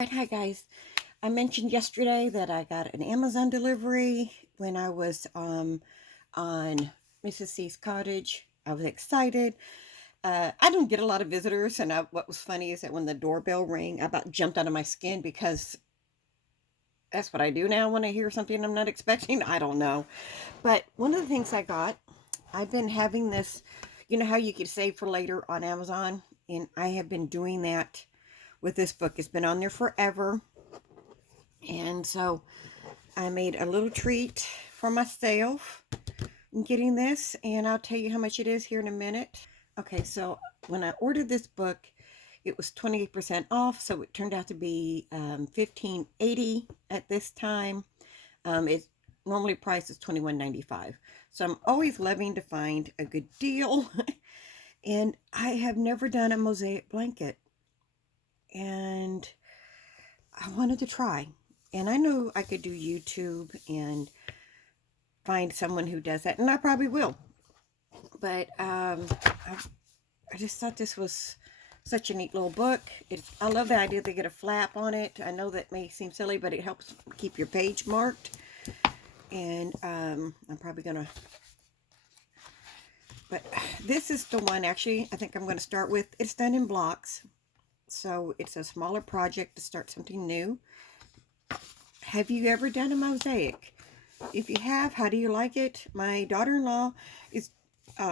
Hi guys. I mentioned yesterday that I got an Amazon delivery when I was on Mrs. C's cottage. I was excited. I don't get a lot of visitors, and what was funny is that when the doorbell rang, I about jumped out of my skin because that's what I do now when I hear something I'm not expecting. I don't know. But one of the things I got, I've been having this, you know how you could save for later on Amazon? And I have been doing that with this book. It's been on there forever. And so I made a little treat for myself in getting this, and I'll tell you how much it is here in a minute. Okay, so when I ordered this book, it was 28% off, so it turned out to be $15.80 at this time. It normally priced is $21.95. So I'm always loving to find a good deal. And I have never done a mosaic blanket, and I wanted to try. And I know I could do YouTube and find someone who does that, and I probably will. But I just thought this was such a neat little book. I love the idea they get a flap on it. I know that may seem silly, but it helps keep your page marked. And I'm probably gonna. But this is the one actually I think I'm going to start with. It's done in blocks, so it's a smaller project to start something new. Have you ever done a mosaic? If you have, how do you like it? My daughter-in-law is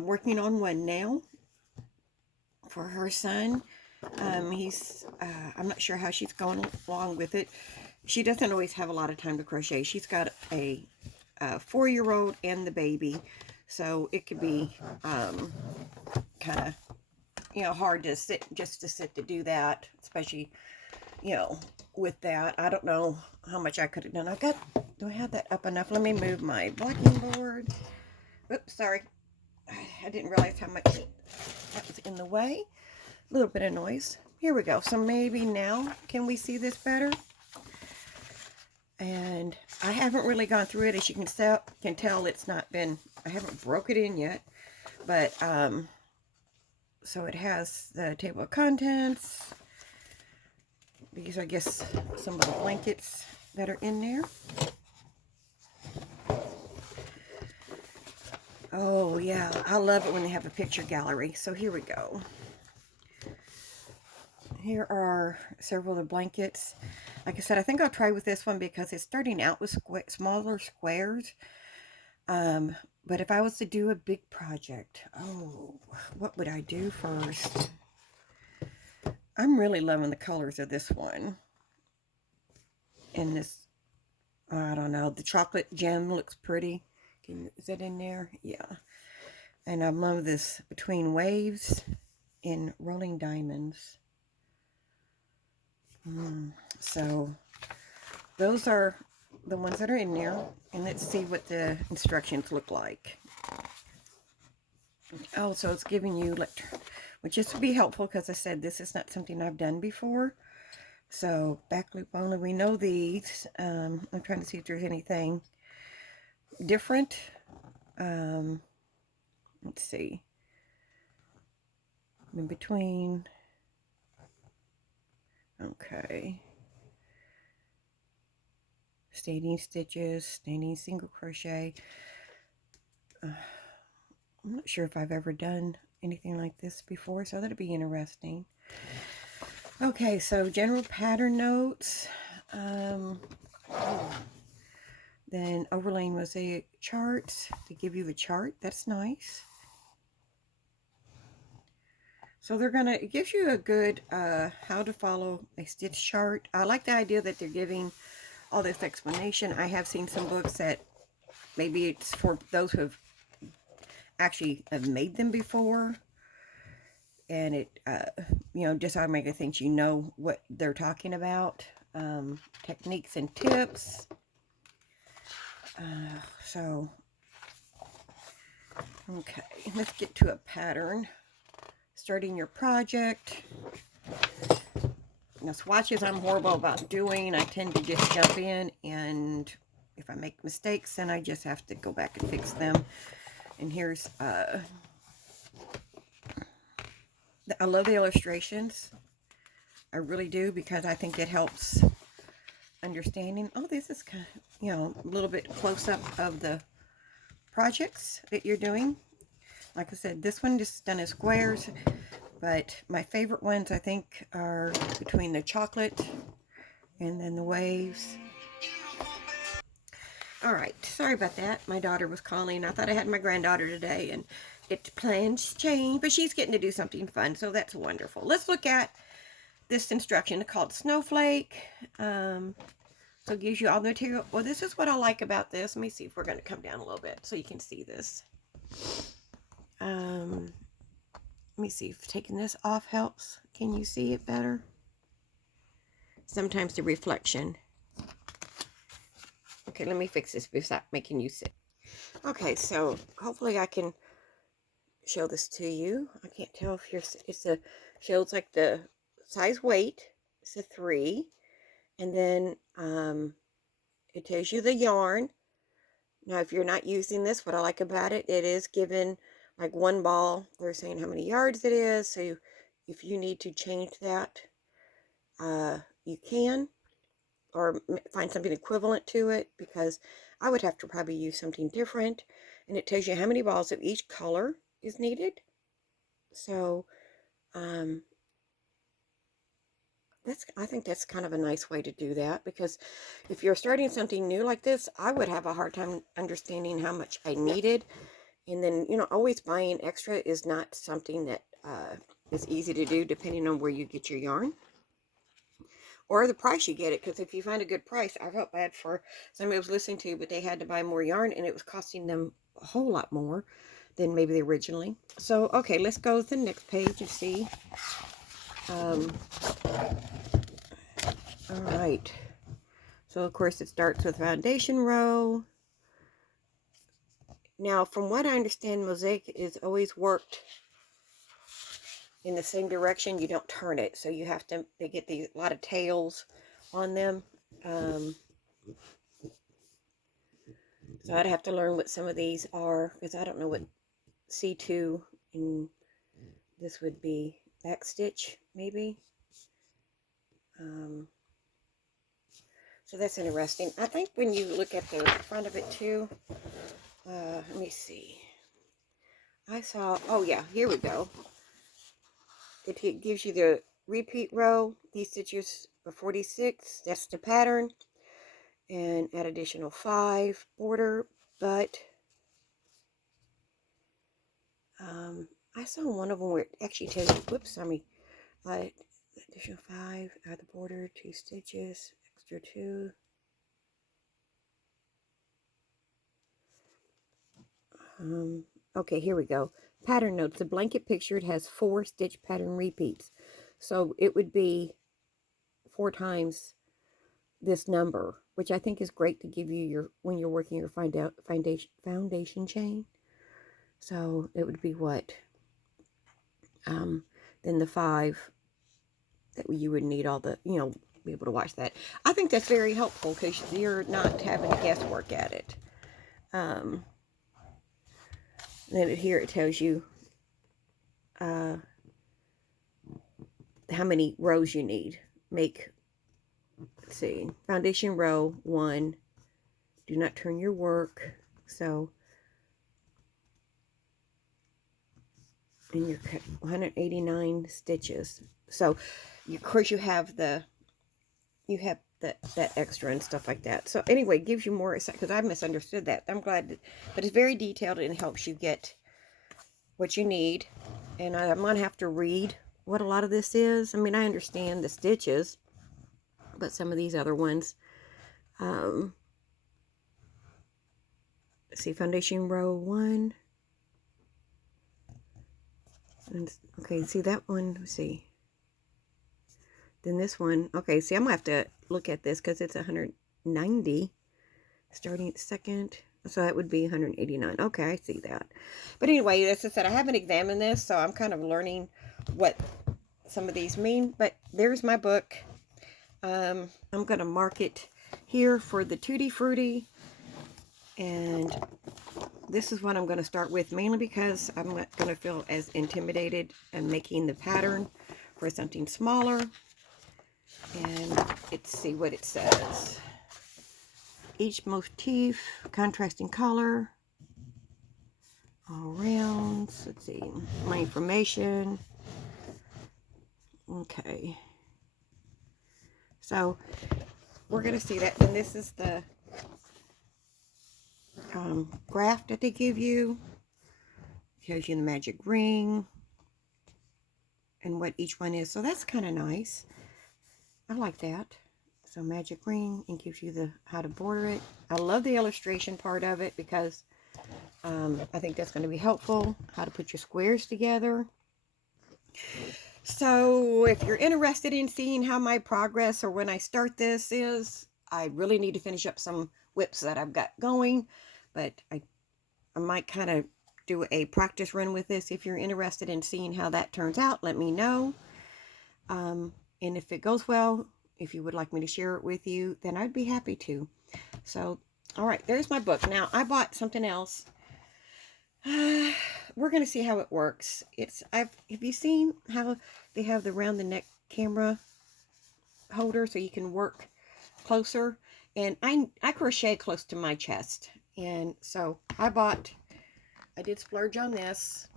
working on one now for her son. I'm not sure how she's going along with it. She doesn't always have a lot of time to crochet. She's got a 4-year-old and the baby, so it could be kind of hard to sit to do that, especially with that. I don't know how much I could have done. Do I have that up enough? Let me move my blocking board. Oops, sorry. I didn't realize how much that was in the way. A little bit of noise. Here we go. So maybe now, can we see this better? And I haven't really gone through it. As you can tell, it's not been, I haven't broke it in yet. But, so it has the table of contents. These are, I guess, some of the blankets that are in there. Oh, yeah. I love it when they have a picture gallery. So here we go. Here are several of the blankets. Like I said, I think I'll try with this one because it's starting out with smaller squares. But if I was to do a big project, what would I do first? I'm really loving the colors of this one. And this, I don't know, the chocolate gem looks pretty. Is that in there? Yeah. And I love this between waves and rolling diamonds. So those are the ones that are in there. And let's see what the instructions look like. Oh, so it's giving you, which is to be helpful because I said this is not something I've done before. So back loop only, we know these. I'm trying to see if there's anything different. Let's see. In between. Okay. Standing stitches, standing single crochet. I'm not sure if I've ever done anything like this before, so that'd be interesting. Okay, so general pattern notes. Then overlaying mosaic charts to give you the chart. That's nice. So it gives you a good how to follow a stitch chart. I like the idea that they're giving all this explanation. I have seen some books that maybe it's for those who have actually made them before. And it, just automatically thinks you know what they're talking about. Techniques and tips. Okay, let's get to a pattern. Starting your project. Now, swatches I'm horrible about doing. I tend to just jump in, and if I make mistakes, then I just have to go back and fix them. And here's, I love the illustrations. I really do, because I think it helps understanding. Oh, this is kind of, you know, a little bit close up of the projects that you're doing. Like I said, this one just done in squares, but my favorite ones I think are between the chocolate and then the waves. All right, sorry about that. My daughter was calling. I thought I had my granddaughter today, and its plans change, but she's getting to do something fun, so that's wonderful. Let's look at this instruction called Snowflake. So it gives you all the material. Well, this is what I like about this. Let me see if we're going to come down a little bit so you can see this. Let me see if taking this off helps. Can you see it better? Sometimes the reflection. Okay, let me fix this without making you sick. Okay, so hopefully I can show this to you. I can't tell if shows like the size weight. It's a 3. And then it tells you the yarn. Now, if you're not using this, what I like about it, it is given like one ball. They're saying how many yards it is. So if you need to change that, you can, or find something equivalent to it, because I would have to probably use something different. And it tells you how many balls of each color is needed. So I think that's kind of a nice way to do that, because if you're starting something new like this, I would have a hard time understanding how much I needed. And then, you know, always buying extra is not something that is easy to do, depending on where you get your yarn or the price you get it. Because if you find a good price, I felt bad for somebody I was listening to, but they had to buy more yarn, and it was costing them a whole lot more than maybe they originally. So, okay, let's go to the next page and see. All right. So, of course, it starts with foundation row. Now, from what I understand, Mosaic is always worked in the same direction. You don't turn it. So you have to, they get a lot of tails on them. So I'd have to learn what some of these are, because I don't know what C2 and this would be. Back stitch, maybe. So that's interesting. I think when you look at the front of it too, let me see. I saw, oh yeah, here we go. It gives you the repeat row. These stitches are 46. That's the pattern. And add additional 5 border. But I saw one of them where it actually tells you, whoops, additional 5, add the border, 2 stitches, extra 2. Okay, here we go. Pattern notes. The blanket pictured has 4 stitch pattern repeats. So it would be 4 times this number, which I think is great to give you when you're working your foundation chain. So it would be what? Then the 5 that you would need all the, you know, be able to watch that. I think that's very helpful, because you're not having to guesswork at it. Then here it tells you how many rows you need. Let's see, foundation row 1. Do not turn your work. So, and you're 189 stitches. So, of course, you have that extra and stuff like that. So anyway, it gives you more, because I misunderstood that. I'm glad but it's very detailed, and helps you get what you need. And I'm going to have to read what a lot of this is. I mean, I understand the stitches, but some of these other ones, let's see, foundation row 1. And, okay, see that one, let's see. Then this one, okay, see, I'm going to have to look at this, because it's 190 starting at second. So that would be 189. Okay, I see that. But anyway, as I said, I haven't examined this, so I'm kind of learning what some of these mean. But there's my book. I'm going to mark it here for the Tutti Frutti. And this is what I'm going to start with, mainly because I'm not going to feel as intimidated in making the pattern for something smaller. And let's see what it says. Each motif, contrasting color, all rounds. Let's see, my information. Okay. So we're going to see that. And this is the graph that they give you. It tells you the magic ring and what each one is. So that's kind of nice. I like that. So magic ring, and gives you the how to border it. I love the illustration part of it because I think that's going to be helpful. How to put your squares together. So if you're interested in seeing how my progress or when I start this is, I really need to finish up some whips that I've got going. But I might kind of do a practice run with this. If you're interested in seeing how that turns out, let me know. And if it goes well, if you would like me to share it with you, then I'd be happy to. So, all right, there's my book. Now, I bought something else. We're going to see how it works. Have you seen how they have the round the neck camera holder so you can work closer? And I crochet close to my chest. And so I did splurge on this.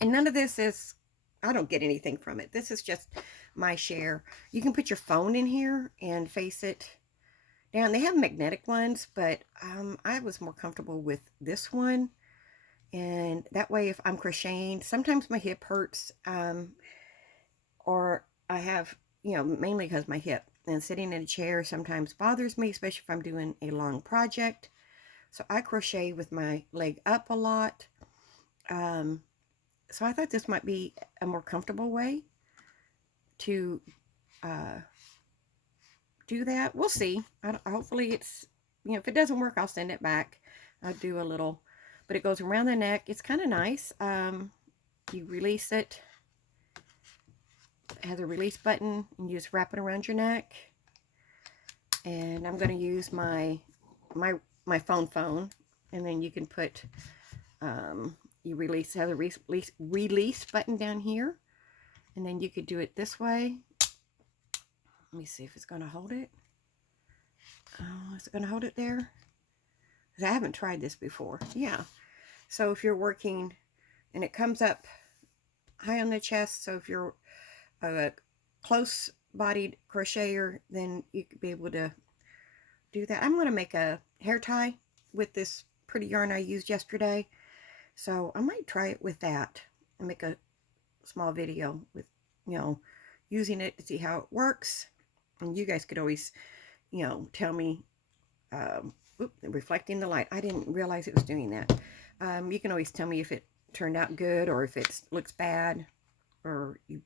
And none of this is, I don't get anything from it. This is just my share. You can put your phone in here and face it down. They have magnetic ones, but I was more comfortable with this one. And that way, if I'm crocheting, sometimes my hip hurts, or I have, mainly because my hip. And sitting in a chair sometimes bothers me, especially if I'm doing a long project. So I crochet with my leg up a lot. So I thought this might be a more comfortable way to do that. We'll see. Hopefully it's, if it doesn't work, I'll send it back. I'll do a little, but it goes around the neck. It's kind of nice. You release it. It has a release button, and you just wrap it around your neck. And I'm going to use my phone, and then you can put, you have a release button down here, and then you could do it this way. Let me see if it's going to hold it. Oh, is it going to hold it there? Because I haven't tried this before. Yeah. So if you're working, and it comes up high on the chest, so if you're a close-bodied crocheter, then you could be able to do that. I'm going to make a hair tie with this pretty yarn I used yesterday. So I might try it with that and make a small video with, using it to see how it works. And you guys could always, tell me, reflecting the light. I didn't realize it was doing that. You can always tell me if it turned out good or if it looks bad, or you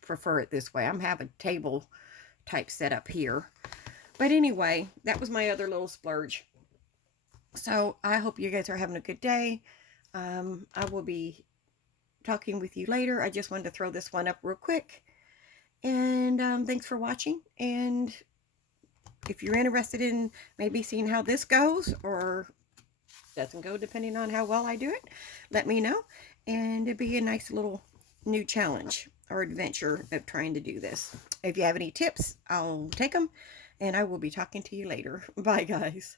prefer it this way. I'm having a table type setup here. But anyway, that was my other little splurge. So I hope you guys are having a good day. I will be talking with you later. I just wanted to throw this one up real quick. And thanks for watching. And if you're interested in maybe seeing how this goes or doesn't go, depending on how well I do it, let me know. And it'd be a nice little new challenge or adventure of trying to do this. If you have any tips, I'll take them. And I will be talking to you later. Bye, guys.